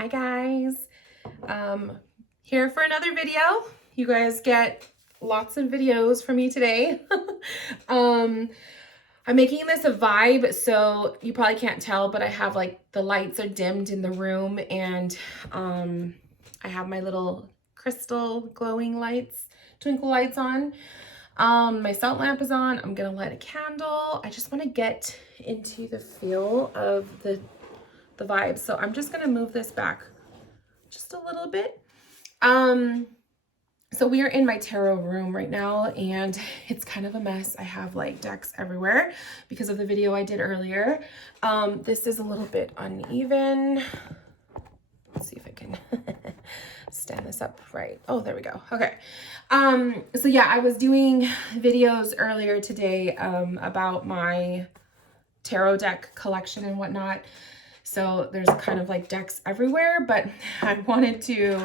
Hi guys, here for another video. You guys get lots of videos from me today. I'm making this a vibe, so you probably can't tell, but I have like the lights are dimmed in the room, and I have my little crystal glowing lights, twinkle lights on. My salt lamp is on. I'm gonna light a candle. I just want to get into the feel of the vibe. So I'm just gonna move this back just a little bit. So we are in my tarot room right now, and it's kind of a mess. I have like decks everywhere because of the video I did earlier. This is a little bit uneven. Let's see if I can stand this up right. Oh, there we go. Okay. So yeah, I was doing videos earlier today about my tarot deck collection and whatnot. So there's kind of like decks everywhere, but I wanted to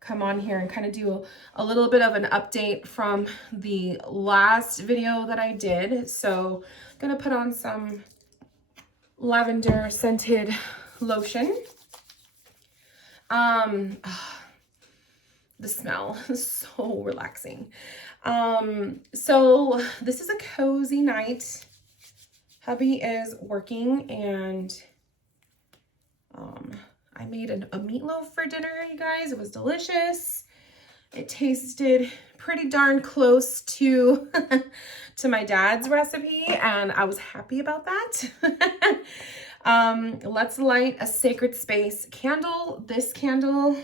come on here and kind of do a little bit of an update from the last video that I did. So I'm gonna put on some lavender scented lotion. The smell is so relaxing. So this is a cozy night. Hubby is working, and I made a meatloaf for dinner, you guys. It was delicious. It tasted pretty darn close to to my dad's recipe, and I was happy about that. Let's light a sacred space candle. This candle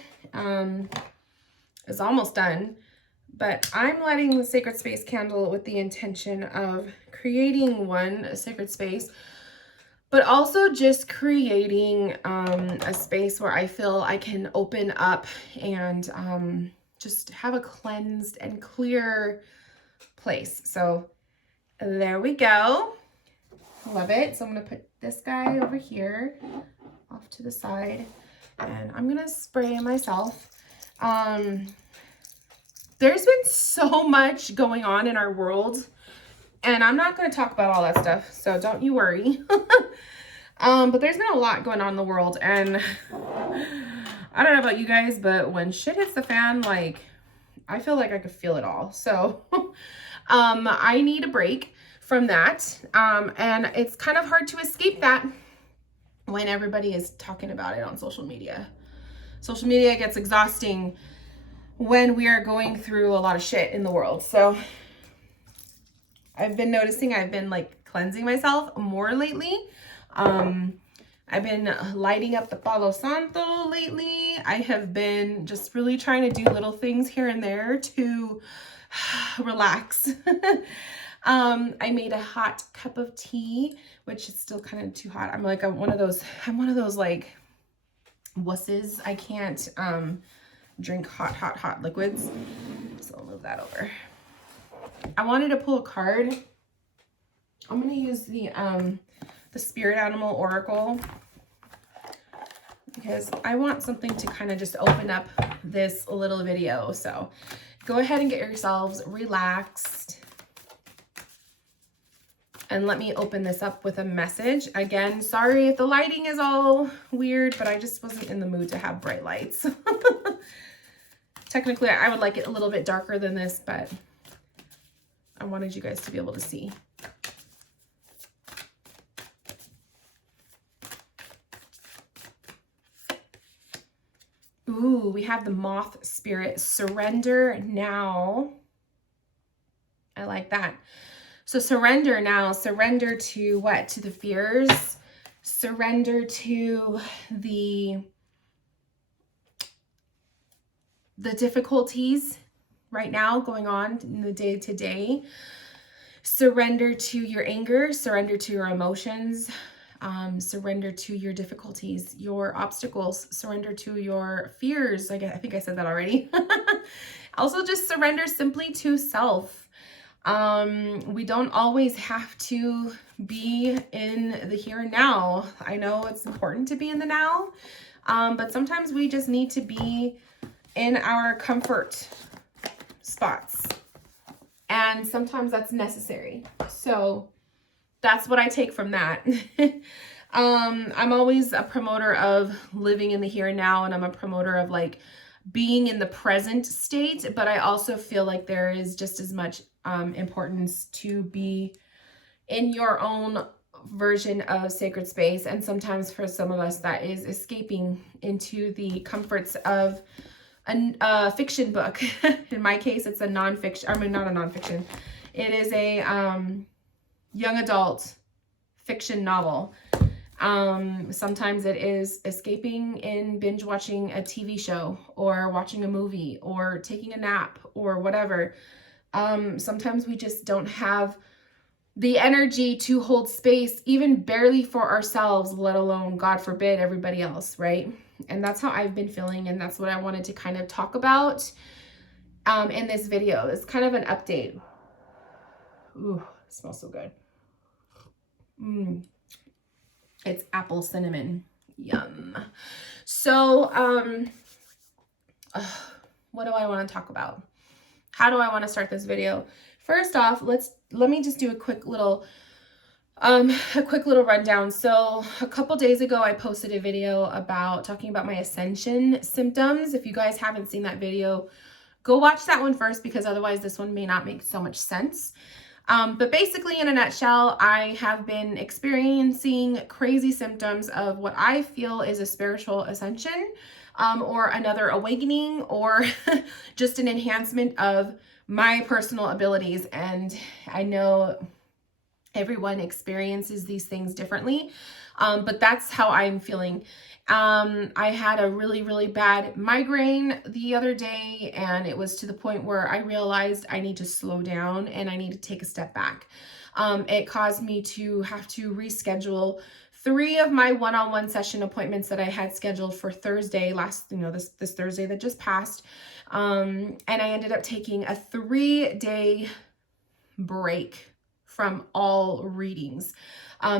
is almost done, but I'm lighting the sacred space candle with the intention of creating a sacred space, but also just creating a space where I feel I can open up and just have a cleansed and clear place. So there we go. Love it. So I'm going to put this guy over here off to the side, and I'm going to spray myself. There's been so much going on in our world, and I'm not going to talk about all that stuff, so don't you worry. But there's been a lot going on in the world, and I don't know about you guys, but when shit hits the fan, like, I feel like I could feel it all. So I need a break from that, and it's kind of hard to escape that when everybody is talking about it on social media. Social media gets exhausting when we are going through a lot of shit in the world. So I've been noticing I've been like cleansing myself more lately. I've been lighting up the Palo Santo lately. I have been just really trying to do little things here and there to relax. I made a hot cup of tea, which is still kind of too hot. I'm one of those like wusses. I can't drink hot liquids. So I'll move that over. I wanted to pull a card. I'm going to use the Spirit Animal Oracle because I want something to kind of just open up this little video. So go ahead and get yourselves relaxed. And let me open this up with a message. Again, sorry if the lighting is all weird, but I just wasn't in the mood to have bright lights. Technically, I would like it a little bit darker than this, but I wanted you guys to be able to see. Ooh, we have the moth spirit. Surrender now. I like that. So surrender now. Surrender to what? To the fears. Surrender to the difficulties right now going on in the day-to-day. Surrender to your anger. Surrender to your emotions. Surrender to your difficulties, your obstacles. Surrender to your fears. I think I said that already. Also, just surrender simply to self. We don't always have to be in the here and now. I know it's important to be in the now, but sometimes we just need to be in our comfort spots, and sometimes that's necessary. So that's what I take from that. I'm always a promoter of living in the here and now, and I'm a promoter of like being in the present state, but I also feel like there is just as much importance to be in your own version of sacred space. And sometimes for some of us, that is escaping into the comforts of a fiction book. In my case, it's a nonfiction, I mean, not a nonfiction. It is a young adult fiction novel. Sometimes it is escaping in binge watching a TV show or watching a movie or taking a nap or whatever. Sometimes we just don't have the energy to hold space, even barely for ourselves, let alone, God forbid, everybody else, right? And that's how I've been feeling, and that's what I wanted to kind of talk about in this video. It's kind of an update. Ooh, it smells so good. It's apple cinnamon. Yum. So, what do I want to talk about? How do I want to start this video? First off, let me just do a quick little rundown. So a couple days ago, I posted a video about talking about my ascension symptoms. If you guys haven't seen that video, go watch that one first, because otherwise this one may not make so much sense. But basically, in a nutshell, I have been experiencing crazy symptoms of what I feel is a spiritual ascension, or another awakening, or just an enhancement of my personal abilities. And I know everyone experiences these things differently, but that's how I'm feeling. I had a really, really bad migraine the other day, and it was to the point where I realized I need to slow down and I need to take a step back. It caused me to have to reschedule 3 of my one-on-one session appointments that I had scheduled for Thursday this Thursday that just passed. And I ended up taking a 3-day break from all readings.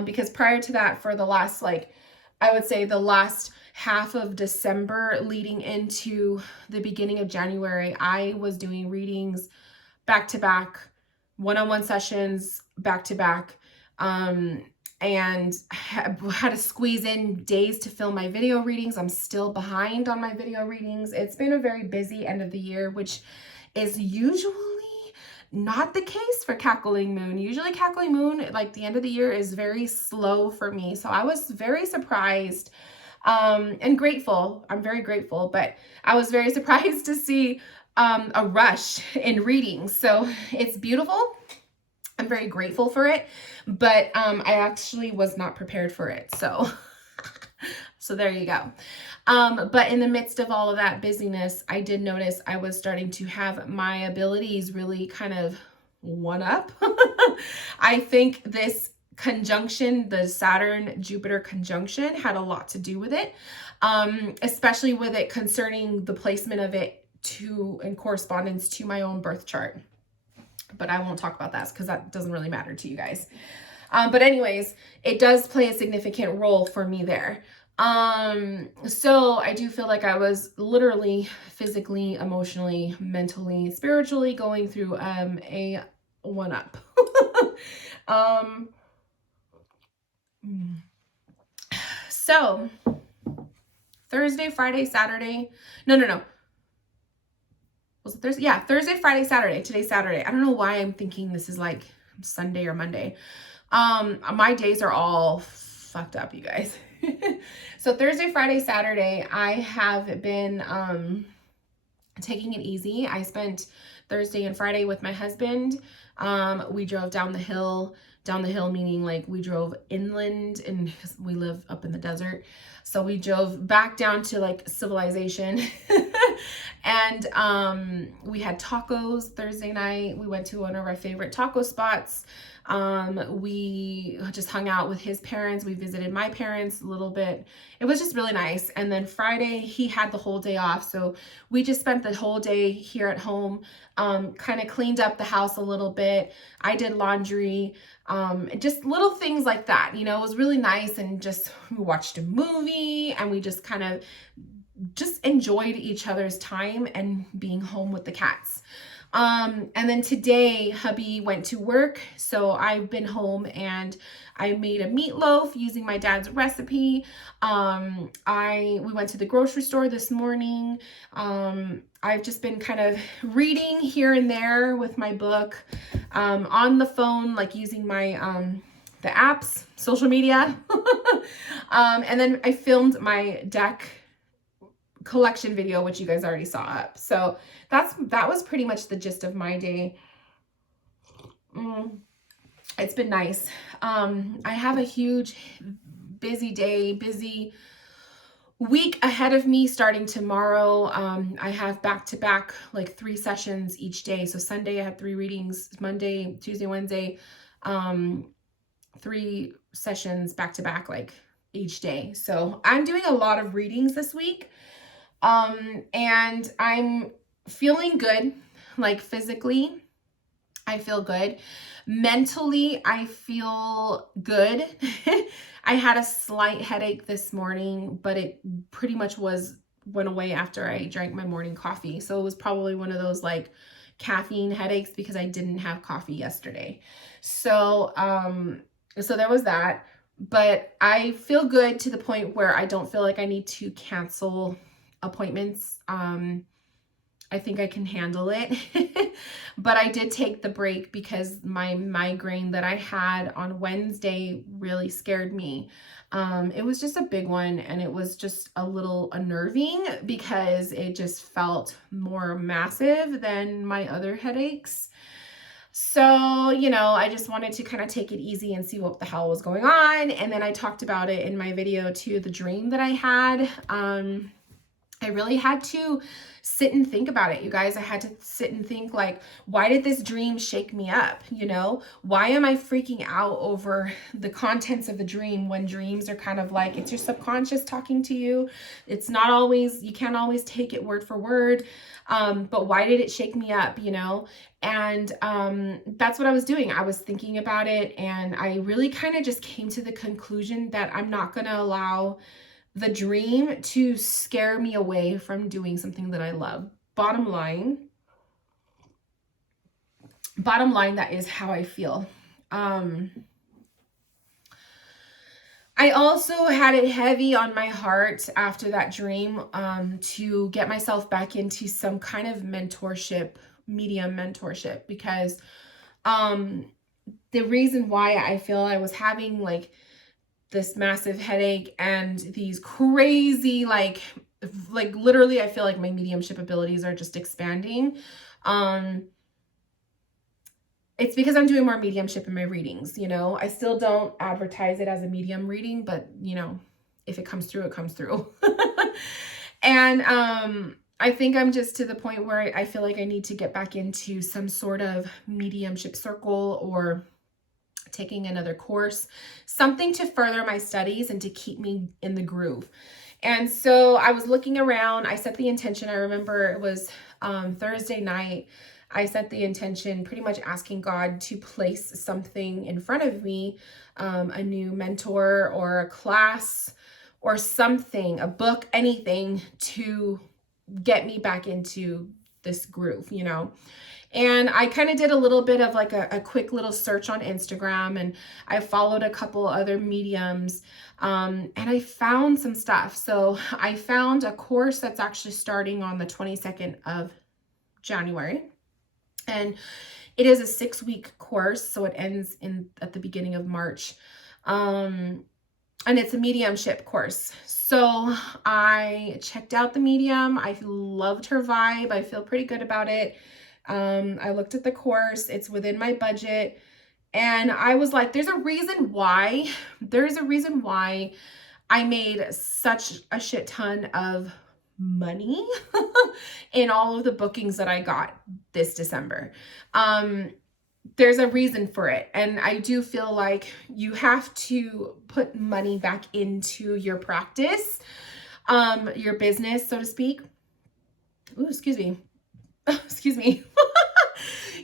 Because prior to that, for the last, I would say the last half of December leading into the beginning of January, I was doing readings back to back, one-on-one sessions back to back, and had to squeeze in days to film my video readings. I'm still behind on my video readings. It's been a very busy end of the year, which is usually not the case for Cackling Moon. Usually Cackling Moon, like the end of the year, is very slow for me. So I was very surprised and grateful. I'm very grateful, but I was very surprised to see a rush in readings. So it's beautiful. I'm very grateful for it, but I actually was not prepared for it. So there you go. But in the midst of all of that busyness, I did notice I was starting to have my abilities really kind of one up. I think this conjunction, the Saturn-Jupiter conjunction, had a lot to do with it, especially with it concerning the placement of it in correspondence to my own birth chart. But I won't talk about that because that doesn't really matter to you guys. But anyways, it does play a significant role for me there. So I do feel like I was literally, physically, emotionally, mentally, spiritually going through a one-up. So Thursday, Friday, Saturday. No. Was it Thursday? Yeah, Thursday, Friday, Saturday. Today's Saturday. I don't know why I'm thinking this is like Sunday or Monday. My days are all fucked up, you guys. So Thursday, Friday, Saturday, I have been taking it easy. I spent Thursday and Friday with my husband. We drove down the hill meaning like we drove inland, and we live up in the desert. So we drove back down to like civilization. And we had tacos Thursday night. We went to one of our favorite taco spots. We just hung out with his parents. We visited my parents a little bit. It was just really nice. And then Friday, he had the whole day off. So we just spent the whole day here at home, kind of cleaned up the house a little bit. I did laundry, just little things like that. You know, it was really nice. And just we watched a movie, and we just kind of just enjoyed each other's time and being home with the cats. And then today hubby went to work, so I've been home and I made a meatloaf using my dad's recipe. We went to the grocery store this morning. I've just been kind of reading here and there with my book, on the phone, like using my the apps, social media. And then I filmed my deck collection video, which you guys already saw up. So that was pretty much the gist of my day. It's been nice. I have a huge, busy day, busy week ahead of me starting tomorrow. I have back-to-back like 3 sessions each day. So Sunday I have 3 readings, Monday, Tuesday, Wednesday, 3 sessions back-to-back like each day. So I'm doing a lot of readings this week. And I'm feeling good, like physically, I feel good. Mentally, I feel good. I had a slight headache this morning, but it pretty much went away after I drank my morning coffee. So it was probably one of those like caffeine headaches because I didn't have coffee yesterday. So, so there was that, but I feel good to the point where I don't feel like I need to cancel appointments. I think I can handle it. But I did take the break because my migraine that I had on Wednesday really scared me. It was just a big one, and it was just a little unnerving because it just felt more massive than my other headaches. So, you know, I just wanted to kind of take it easy and see what the hell was going on. And then I talked about it in my video too, the dream that I had. I really had to sit and think about it, you guys. I had to sit and think like, why did this dream shake me up? You know, why am I freaking out over the contents of the dream when dreams are kind of like, it's your subconscious talking to you. It's not always, you can't always take it word for word. But why did it shake me up, you know? And that's what I was doing. I was thinking about it, and I really kind of just came to the conclusion that I'm not going to allow the dream to scare me away from doing something that I love. Bottom line, that is how I feel. I also had it heavy on my heart after that dream, to get myself back into some kind of mentorship, medium mentorship, because the reason why I feel I was having like this massive headache and these crazy, like literally, I feel like my mediumship abilities are just expanding. It's because I'm doing more mediumship in my readings, you know. I still don't advertise it as a medium reading, but you know, if it comes through, it comes through. And I think I'm just to the point where I feel like I need to get back into some sort of mediumship circle or taking another course, something to further my studies and to keep me in the groove. And so I was looking around. I set the intention. I remember it was Thursday night. I set the intention pretty much asking God to place something in front of me, a new mentor or a class or something, a book, anything to get me back into this groove, you know. And I kind of did a little bit of like a quick little search on Instagram, and I followed a couple other mediums, and I found some stuff. So I found a course that's actually starting on the 22nd of January, and it is a 6-week course. So it ends at the beginning of March. And it's a mediumship course. So I checked out the medium. I loved her vibe. I feel pretty good about it. I looked at the course. It's within my budget. And I was like, there's a reason why I made such a shit ton of money in all of the bookings that I got this December. There's a reason for it. And I do feel like you have to put money back into your practice, your business, so to speak. Ooh, excuse me. Excuse me.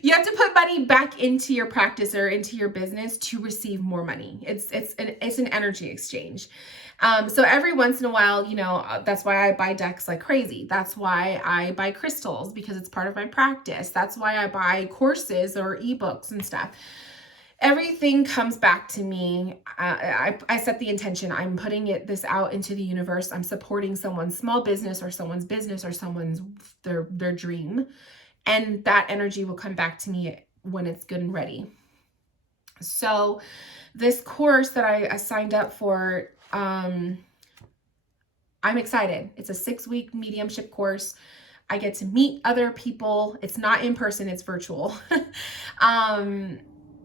You have to put money back into your practice or into your business to receive more money. It's an energy exchange. So every once in a while, you know, that's why I buy decks like crazy. That's why I buy crystals, because it's part of my practice. That's why I buy courses or ebooks and stuff. Everything comes back to me. I set the intention. I'm putting this out into the universe. I'm supporting someone's small business or someone's their dream. And that energy will come back to me when it's good and ready. So this course that I signed up for, I'm excited. It's a 6-week mediumship course. I get to meet other people. It's not in person, it's virtual.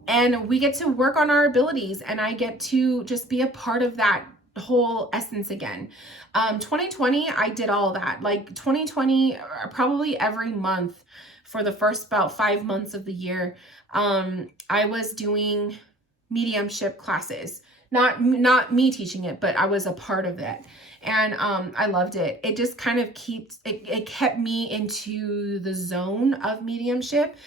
And we get to work on our abilities, and I get to just be a part of that whole essence again. 2020, I did all that. Like 2020, probably every month for the first about 5 months of the year, I was doing mediumship classes. Not me teaching it, but I was a part of it. And I loved it. It just kind of it kept me into the zone of mediumship.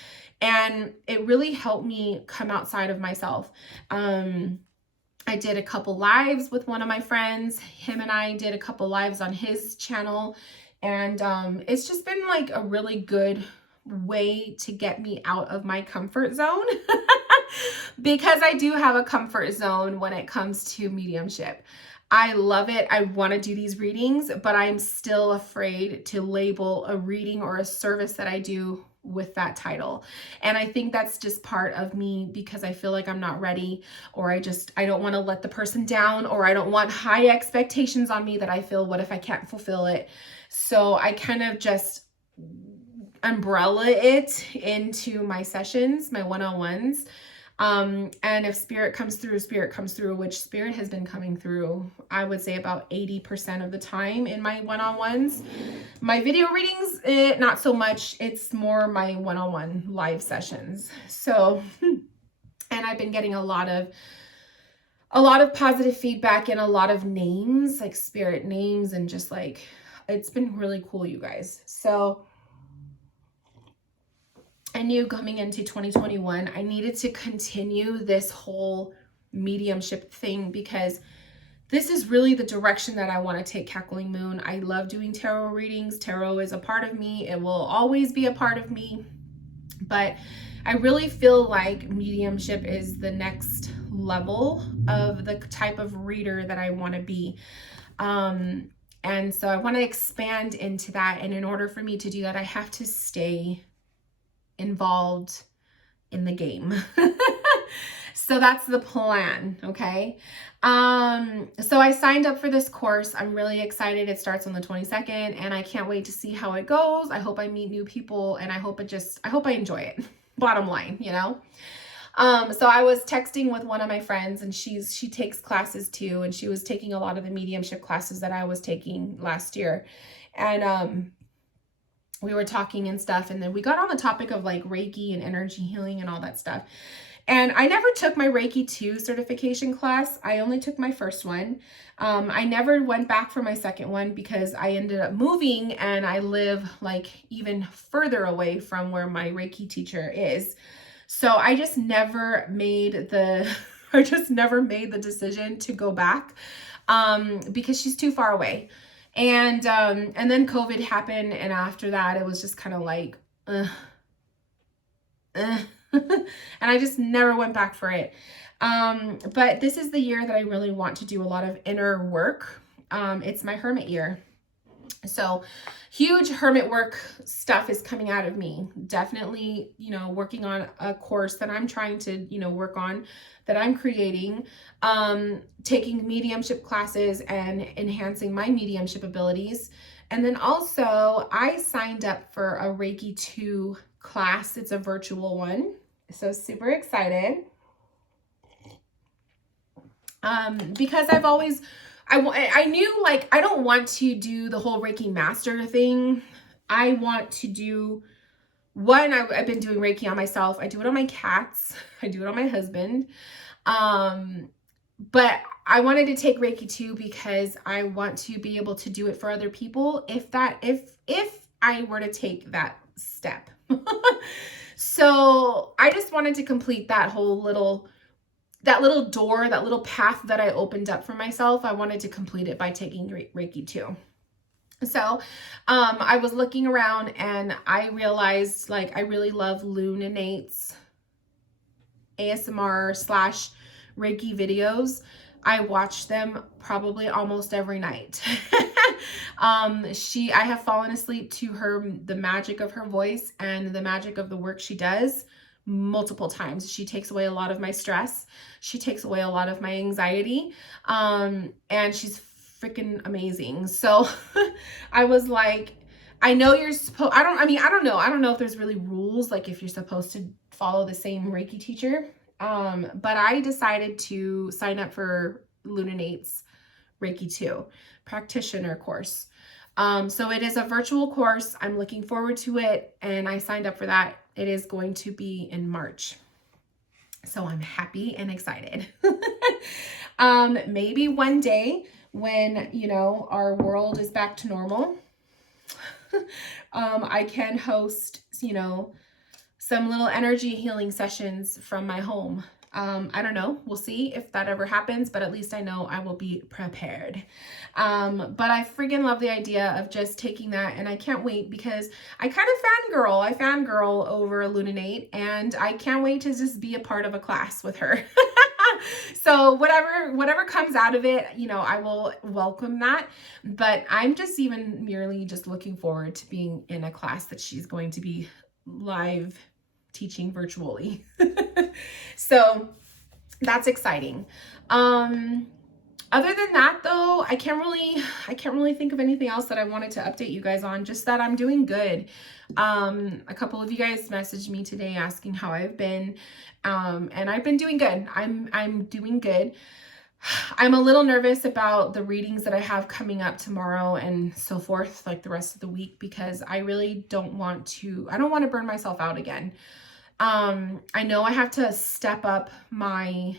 And it really helped me come outside of myself. I did a couple lives with one of my friends. Him and I did a couple lives on his channel. And it's just been like a really good way to get me out of my comfort zone. Because I do have a comfort zone when it comes to mediumship. I love it. I want to do these readings, but I'm still afraid to label a reading or a service that I do with that title. And I think that's just part of me, because I feel like I'm not ready, or I don't want to let the person down, or I don't want high expectations on me that I feel, what if I can't fulfill it? So I kind of just umbrella it into my sessions, my one-on-ones. And if spirit comes through, which spirit has been coming through, I would say about 80% of the time in my one-on-ones. My video readings, not so much. It's more my one-on-one live sessions. So, and I've been getting a lot of positive feedback and a lot of names, like spirit names, and just like, it's been really cool, you guys. So I knew coming into 2021, I needed to continue this whole mediumship thing, because this is really the direction that I want to take Cackling Moon. I love doing tarot readings. Tarot is a part of me. It will always be a part of me. But I really feel like mediumship is the next level of the type of reader that I want to be. And so I want to expand into that. And in order for me to do that, I have to stay involved in the game. So that's the plan. Okay. So I signed up for this course. I'm really excited. It starts on the 22nd, and I can't wait to see how it goes. I hope I meet new people, and I hope I enjoy it. Bottom line, you know? So I was texting with one of my friends, and she takes classes too. And she was taking a lot of the mediumship classes that I was taking last year. And, we were talking and stuff, and then we got on the topic of like Reiki and energy healing and all that stuff. And I never took my Reiki 2 certification class. I only took my first one. I never went back for my second one because I ended up moving, and I live like even further away from where my Reiki teacher is. So I just never made the decision to go back because she's too far away. And then COVID happened, and after that, it was just kind of like, and I just never went back for it. But this is the year that I really want to do a lot of inner work. It's my hermit year. So huge hermit work stuff is coming out of me. Definitely, you know, working on a course that I'm trying to, you know, work on, that I'm creating, taking mediumship classes and enhancing my mediumship abilities. And then also I signed up for a Reiki 2 class. It's a virtual one. So super excited. Because I knew, like, I don't want to do the whole Reiki master thing. I want to do one. I've been doing Reiki on myself. I do it on my cats. I do it on my husband. But I wanted to take Reiki 2 because I want to be able to do it for other people if I were to take that step. So I just wanted to complete that whole little, that little door, that little path that I opened up for myself. I wanted to complete it by taking Reiki 2. So I was looking around and I realized like I really love Luna Nate's ASMR slash Reiki videos. I watch them probably almost every night. I have fallen asleep to the magic of her voice and the magic of the work she does multiple times. She takes away a lot of my stress. She takes away a lot of my anxiety. And she's freaking amazing. So I was like, I know you're supposed, I don't know if there's really rules, like if you're supposed to follow the same Reiki teacher. But I decided to sign up for Luna Nate's Reiki 2 practitioner course. So it is a virtual course. I'm looking forward to it, and I signed up for that. It is going to be in March. So I'm happy and excited. Maybe one day when, you know, our world is back to normal, I can host, you know, some little energy healing sessions from my home. I don't know. We'll see if that ever happens, but at least I know I will be prepared. But I freaking love the idea of just taking that, and I can't wait because I kind of fangirl over Luna Nate, and I can't wait to just be a part of a class with her. So whatever comes out of it, you know, I will welcome that. But I'm just even merely just looking forward to being in a class that she's going to be live teaching virtually. So that's exciting. Other than that though, I can't really think of anything else that I wanted to update you guys on, just that I'm doing good. A couple of you guys messaged me today asking how I've been. And I've been doing good. I'm doing good. I'm a little nervous about the readings that I have coming up tomorrow and so forth, like the rest of the week, because I really don't want to burn myself out again. I know I have to step up my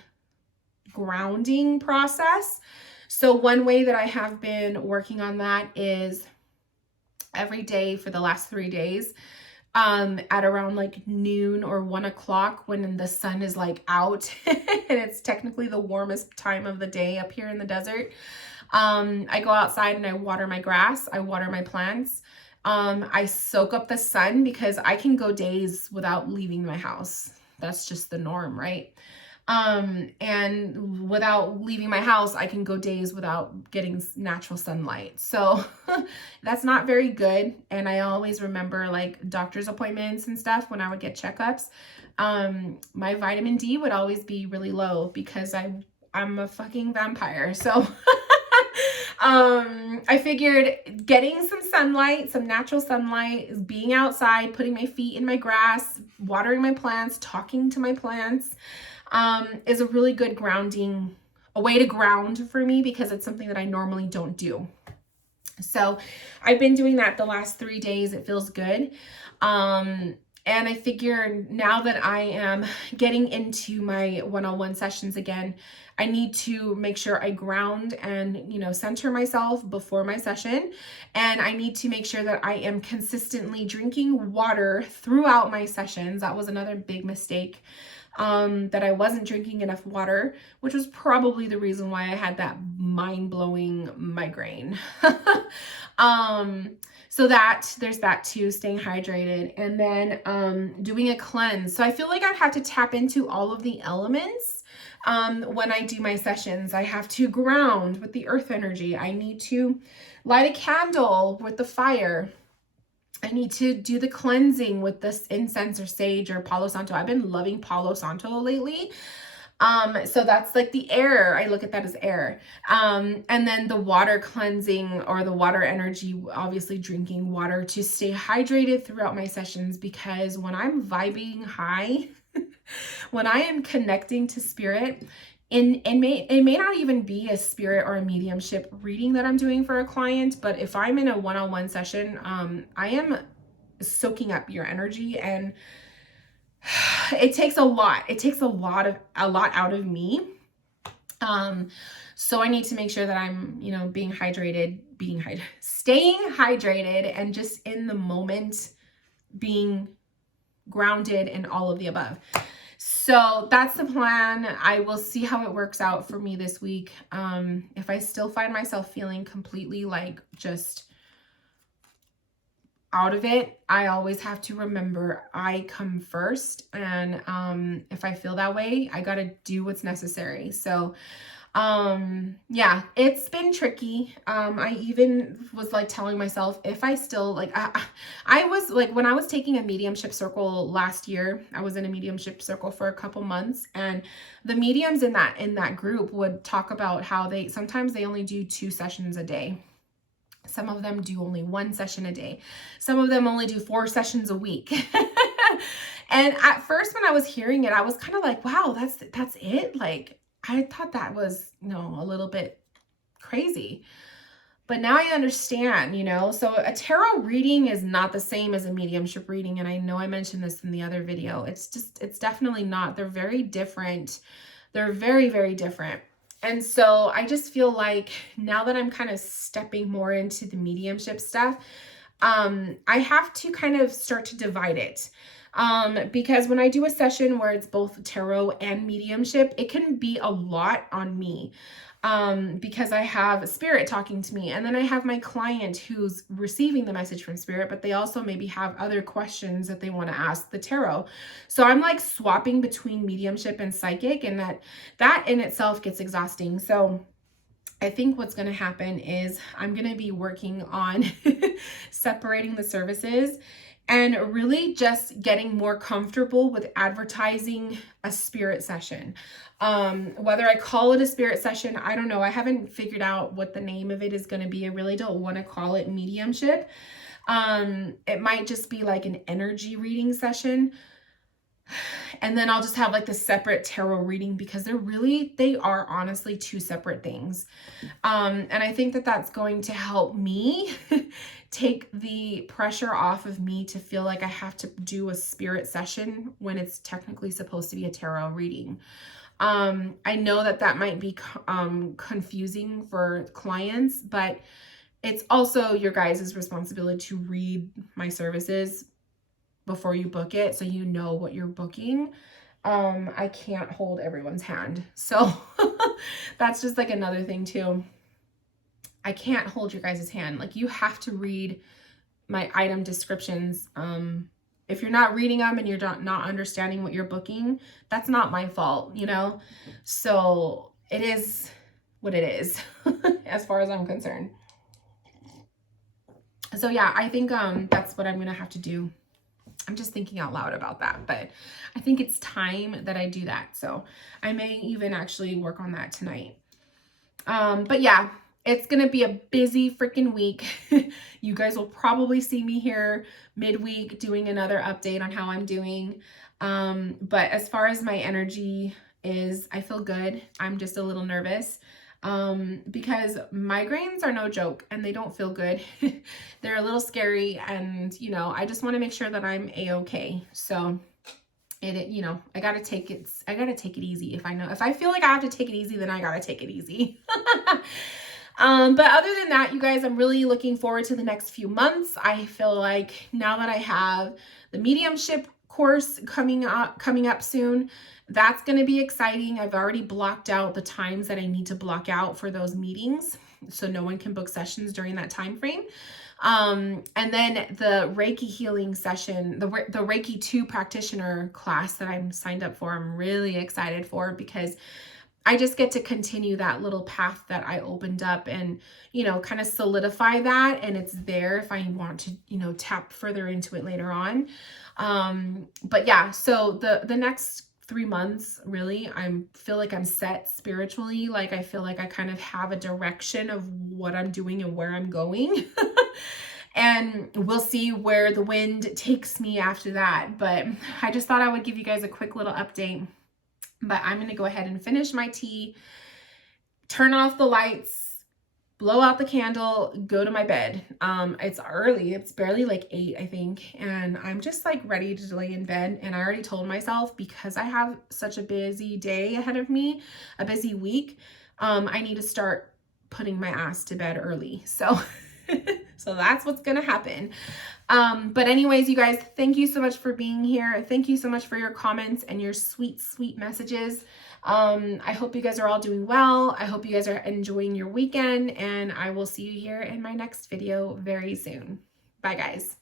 grounding process. So one way that I have been working on that is every day for the last 3 days, at around like noon or 1 o'clock when the sun is like out and it's technically the warmest time of the day up here in the desert. I go outside and I water my grass. I water my plants. I soak up the sun because I can go days without leaving my house. That's just the norm, right? And without leaving my house, I can go days without getting natural sunlight. So that's not very good. And I always remember like doctor's appointments and stuff when I would get checkups. My vitamin D would always be really low because I'm a fucking vampire. So I figured getting some sunlight, some natural sunlight, being outside, putting my feet in my grass, watering my plants, talking to my plants, is a really good a way to ground for me because it's something that I normally don't do. So I've been doing that the last 3 days. It feels good. And I figure now that I am getting into my one-on-one sessions again, I need to make sure I ground and, you know, center myself before my session. And I need to make sure that I am consistently drinking water throughout my sessions. That was another big mistake, that I wasn't drinking enough water, which was probably the reason why I had that mind-blowing migraine. So there's that too, staying hydrated, and then doing a cleanse. So I feel like I have to tap into all of the elements when I do my sessions. I have to ground with the earth energy. I need to light a candle with the fire. I need to do the cleansing with this incense or sage or Palo Santo. I've been loving Palo Santo lately. So that's like the air. I look at that as air. And then the water cleansing or the water energy, obviously drinking water to stay hydrated throughout my sessions, because when I'm vibing high, when I am connecting to spirit, it may not even be a spirit or a mediumship reading that I'm doing for a client, but if I'm in a one-on-one session, I am soaking up your energy, and it takes a lot. It takes a lot out of me. So I need to make sure that I'm, you know, staying hydrated and just in the moment, being grounded, and all of the above. So that's the plan. I will see how it works out for me this week. If I still find myself feeling completely like just out of it, I always have to remember I come first. And if I feel that way, I got to do what's necessary. So yeah, it's been tricky. I even was like telling myself, if I still like, I was like, when I was taking a mediumship circle last year, I was in a mediumship circle for a couple months, and the mediums in that group would talk about how sometimes they only do 2 sessions a day. Some of them do only 1 session a day. Some of them only do 4 sessions a week. And at first when I was hearing it, I was kind of like, wow, that's it. Like, I thought that was, a little bit crazy, but now I understand, so a tarot reading is not the same as a mediumship reading. And I know I mentioned this in the other video. It's definitely not. They're very different. They're very, very different. And so I just feel like now that I'm kind of stepping more into the mediumship stuff, I have to kind of start to divide it. Because when I do a session where it's both tarot and mediumship, it can be a lot on me. Because I have spirit talking to me, and then I have my client who's receiving the message from spirit, but they also maybe have other questions that they want to ask the tarot. So I'm like swapping between mediumship and psychic, and that in itself gets exhausting. So I think what's going to happen is I'm going to be working on separating the services and really just getting more comfortable with advertising a spirit session. Whether I call it a spirit session, I don't know. I haven't figured out what the name of it is going to be. I really don't want to call it mediumship. It might just be like an energy reading session. And then I'll just have like the separate tarot reading, because they are honestly 2 separate things. And I think that that's going to help me take the pressure off of me to feel like I have to do a spirit session when it's technically supposed to be a tarot reading. I know that might be confusing for clients, but it's also your guys' responsibility to read my services before you book it, so you know what you're booking. I can't hold everyone's hand. So that's just like another thing too. I can't hold your guys' hand. Like, you have to read my item descriptions. If you're not reading them and you're not understanding what you're booking, that's not my fault, So it is what it is as far as I'm concerned. So yeah, I think that's what I'm going to have to do. I'm just thinking out loud about that, but I think it's time that I do that. So I may even actually work on that tonight. But yeah, it's going to be a busy freaking week. You guys will probably see me here midweek doing another update on how I'm doing. But as far as my energy is, I feel good. I'm just a little nervous. Because migraines are no joke, and they don't feel good. They're a little scary, and I just want to make sure that I'm a-okay. So I gotta take it easy. If I feel like I have to take it easy, then I gotta take it easy. But other than that, you guys, I'm really looking forward to the next few months. I feel like now that I have the mediumship course coming up soon, that's going to be exciting. I've already blocked out the times that I need to block out for those meetings, so no one can book sessions during that time frame. And then the Reiki healing session, the Reiki 2 practitioner class that I'm signed up for, I'm really excited for, because I just get to continue that little path that I opened up and, kind of solidify that. And it's there if I want to, tap further into it later on. But yeah, so the next 3 months, really, I feel like I'm set spiritually. Like, I feel like I kind of have a direction of what I'm doing and where I'm going. And we'll see where the wind takes me after that. But I just thought I would give you guys a quick little update. But I'm going to go ahead and finish my tea, turn off the lights, blow out the candle, go to my bed. It's early. It's barely like 8, I think. And I'm just like ready to lay in bed. And I already told myself, because I have such a busy day ahead of me, a busy week, I need to start putting my ass to bed early. So So that's what's going to happen. But anyways, you guys, thank you so much for being here. Thank you so much for your comments and your sweet, sweet messages. I hope you guys are all doing well. I hope you guys are enjoying your weekend, and I will see you here in my next video very soon. Bye, guys.